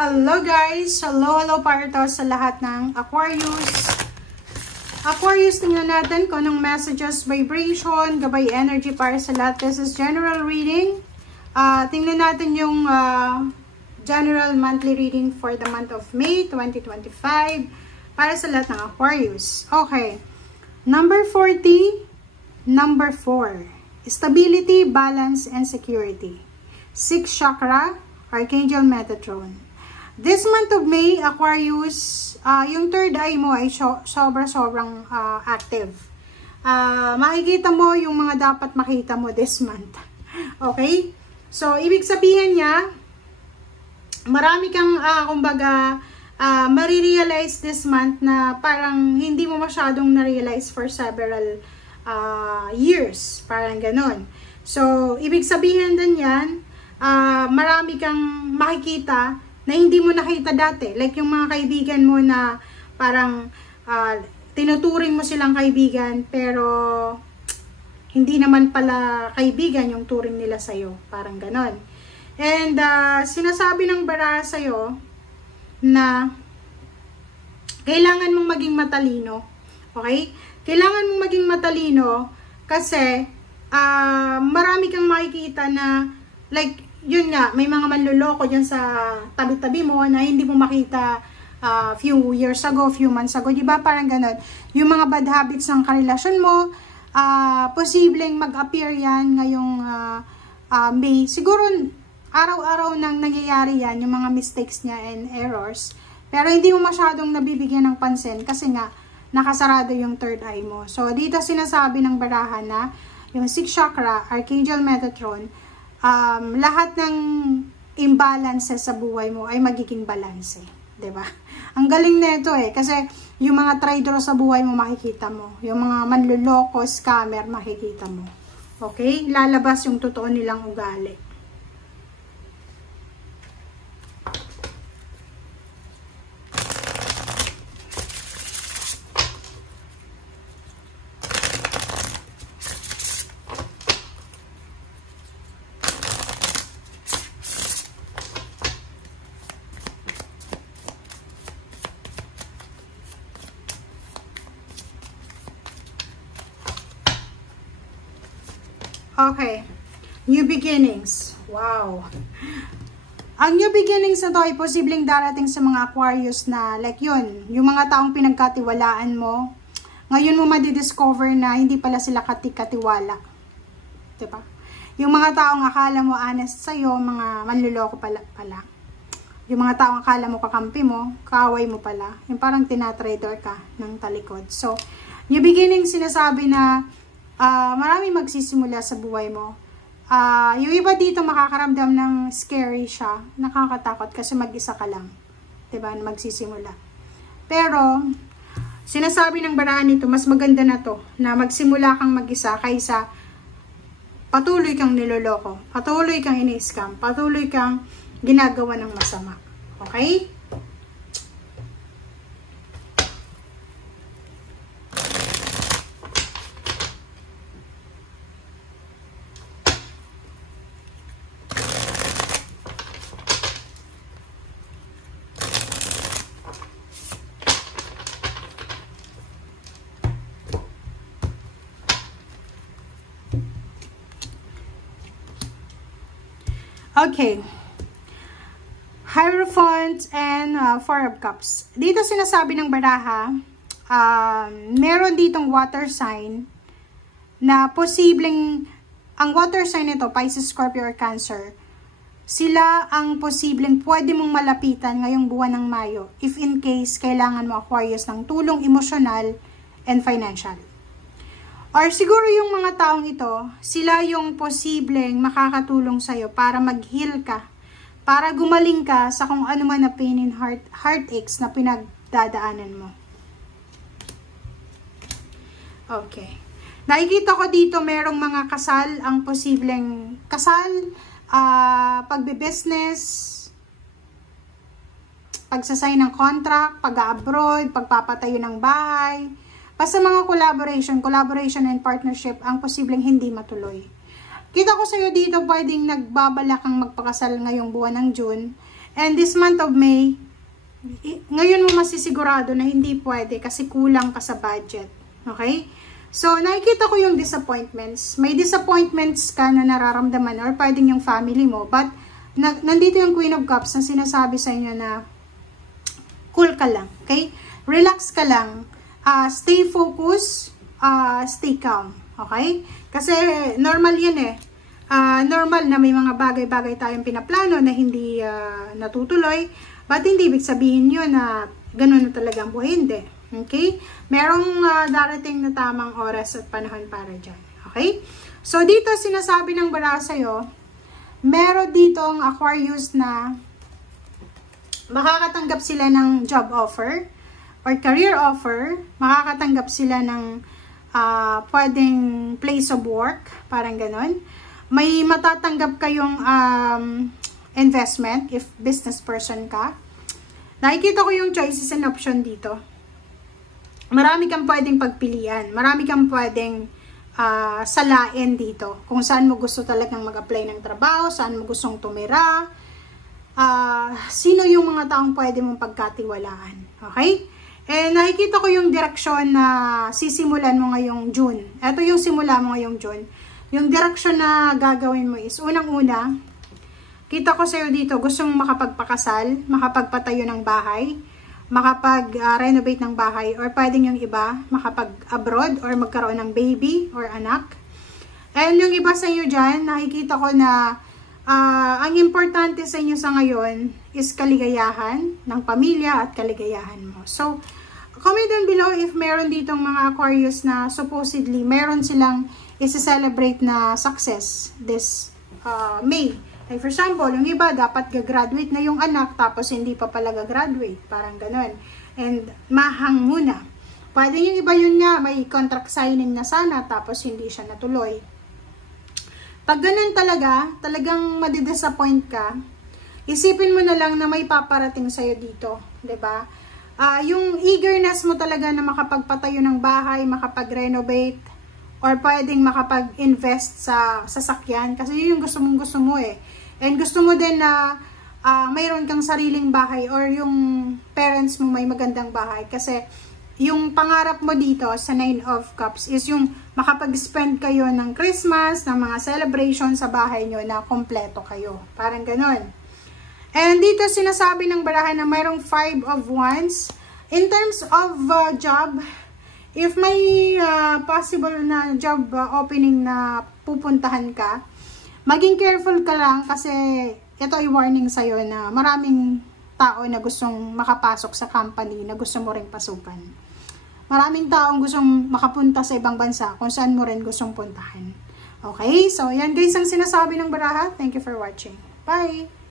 Hello guys! Hello para to sa lahat ng Aquarius. Aquarius, tingnan natin kung anong messages, vibration, gabay energy para sa lahat. This is general reading. Tingnan natin yung general monthly reading for the month of May 2025 para sa lahat ng Aquarius. Okay. Number 40, number 4. Stability, balance, and security. 6th chakra, Archangel Metatron. This month of May, Aquarius, yung third eye mo ay sobrang active. Makikita mo yung mga dapat makita mo this month. Okay? So, ibig sabihin niya, marami kang, kumbaga, marirealize this month na parang hindi mo masyadong na-realize for several years. Parang ganon. So, ibig sabihin din yan, marami kang makikita na hindi mo nakita dati. Like yung mga kaibigan mo na parang tinuturing mo silang kaibigan pero hindi naman pala kaibigan yung turing nila sa'yo. Parang ganon. And sinasabi ng baraha sa'yo na kailangan mong maging matalino. Okay? Kailangan mong maging matalino kasi marami kang makikita na like, yun nga, may mga manluloko dyan sa tabi-tabi mo na hindi mo makita few years ago, few months ago. Diba? Parang ganun. Yung mga bad habits ng karelasyon mo, posibleng mag-appear yan ngayong May. Siguro, araw-araw nang nangyayari yan, yung mga mistakes niya and errors. Pero hindi mo masyadong nabibigyan ng pansin kasi nga, nakasarado yung third eye mo. So, dito sinasabi ng baraha na yung 6th chakra, Archangel Metatron, lahat ng imbalances sa buhay mo ay magiging balance. Diba? Ang galing nito kasi yung mga traidor sa buhay mo makikita mo. Yung mga manluloko, scammer, makikita mo. Okay? Lalabas yung totoo nilang ugali. Okay. New beginnings. Wow. Ang new beginnings na to ay posibleng darating sa mga Aquarius na like yun, yung mga taong pinagkatiwalaan mo, ngayon mo madidiscover na hindi pala sila katiwala. Diba? Yung mga taong akala mo honest sa'yo, mga manluloko pala. Yung mga taong akala mo kakampi mo, kaaway mo pala. Yung parang tinatrader ka ng talikod. So, new beginnings sinasabi na marami magsisimula sa buhay mo. Yung iba dito makakaramdam ng scary siya, nakakatakot kasi mag-isa ka lang. Diba? Magsisimula. Pero, sinasabi ng barahan nito, mas maganda na to, na magsimula kang mag-isa kaysa patuloy kang niloloko, patuloy kang ini-scam, patuloy kang ginagawa ng masama. Okay? Okay. Hierophant and Four of Cups. Dito sinasabi ng baraha, meron ditong water sign na posibleng, ang water sign nito, Pisces, Scorpio, or Cancer, sila ang posibleng pwede mong malapitan ngayong buwan ng Mayo if in case kailangan mo, Aquarius, ng tulong emosyonal and financial. Or siguro yung mga taong ito, sila yung posibleng makakatulong sa'yo para mag-heal ka, para gumaling ka sa kung ano man na pain and heartaches na pinagdadaanan mo. Okay. Nakikita ko dito merong mga kasal, ang posibleng kasal, pagbe-business, pagsasay ng contract, pag-abroad, pagpapatayo ng bahay. Basta mga collaboration and partnership ang posibleng hindi matuloy. Kita ko sa'yo dito pwedeng nagbabala kang magpakasal ngayong buwan ng June And this month of May, ngayon mo masisigurado na hindi pwede kasi kulang ka sa budget. Okay? So, nakikita ko yung disappointments. May disappointments ka na nararamdaman or pwedeng yung family mo. But, nandito yung Queen of Cups na sinasabi sa inyo na cool ka lang. Okay? Relax ka lang. Stay focused. Stay calm. Okay? Kasi, normal yan eh. Normal na may mga bagay-bagay tayong pinaplano na hindi natutuloy. But hindi ibig sabihin yun na ganun na talaga ang buhay. Hindi. Okay? Merong darating na tamang oras at panahon para dyan. Okay? So, dito sinasabi ng baraha sa'yo, meron ditong Aquarius na makakatanggap sila ng job offer or career offer. Makakatanggap sila ng pwedeng place of work. Parang ganun. May matatanggap kayong investment if business person ka. Nakikita ko yung choices and option dito. Marami kang pwedeng pagpilian. Marami kang pwedeng salain dito. Kung saan mo gusto talagang mag-apply ng trabaho, saan mo gustong tumira, sino yung mga taong pwede mong pagkatiwalaan. Okay? And nakikita ko yung direksyon na sisimulan mo ngayong June. Ito yung simula mo ngayong June. Yung direksyon na gagawin mo is, unang-una, kita ko sa'yo dito, gusto mong makapagpakasal, makapagpatayo ng bahay, makapag-renovate ng bahay, or pwedeng yung iba, makapag-abroad, or magkaroon ng baby, or anak. And yung iba sa inyo dyan, nakikita ko na ang importante sa inyo sa ngayon is kaligayahan ng pamilya at kaligayahan mo. So, comment down below if meron ditong mga Aquarius na supposedly meron silang isi-celebrate na success this May. Like for example, yung iba dapat gagraduate na yung anak tapos hindi pa pala gagraduate. Parang ganun. And mahang muna. Pwede yung iba yun nga, may contract signing na sana tapos hindi siya natuloy. Pag ganun talagang madidisappoint ka, isipin mo na lang na may paparating sa'yo dito. 'Di ba? Yung eagerness mo talaga na makapagpatayo ng bahay, makapag-renovate, or pwedeng makapag-invest sa sasakyan. Kasi yun yung gusto mo eh. And gusto mo din na mayroon kang sariling bahay or yung parents mo may magandang bahay. Kasi yung pangarap mo dito sa 9 of Cups is yung makapag-spend kayo ng Christmas, ng mga celebration sa bahay nyo na kompleto kayo. Parang ganun. And dito sinasabi ng baraha na mayroong 5 of Wands. In terms of job, if may possible na job opening na pupuntahan ka, maging careful ka lang kasi ito ay warning sa'yo na maraming tao na gustong makapasok sa company na gusto mo ring pasukan. Maraming taong gustong makapunta sa ibang bansa kung saan mo rin gustong puntahan. Okay? So, yan guys ang sinasabi ng baraha. Thank you for watching. Bye!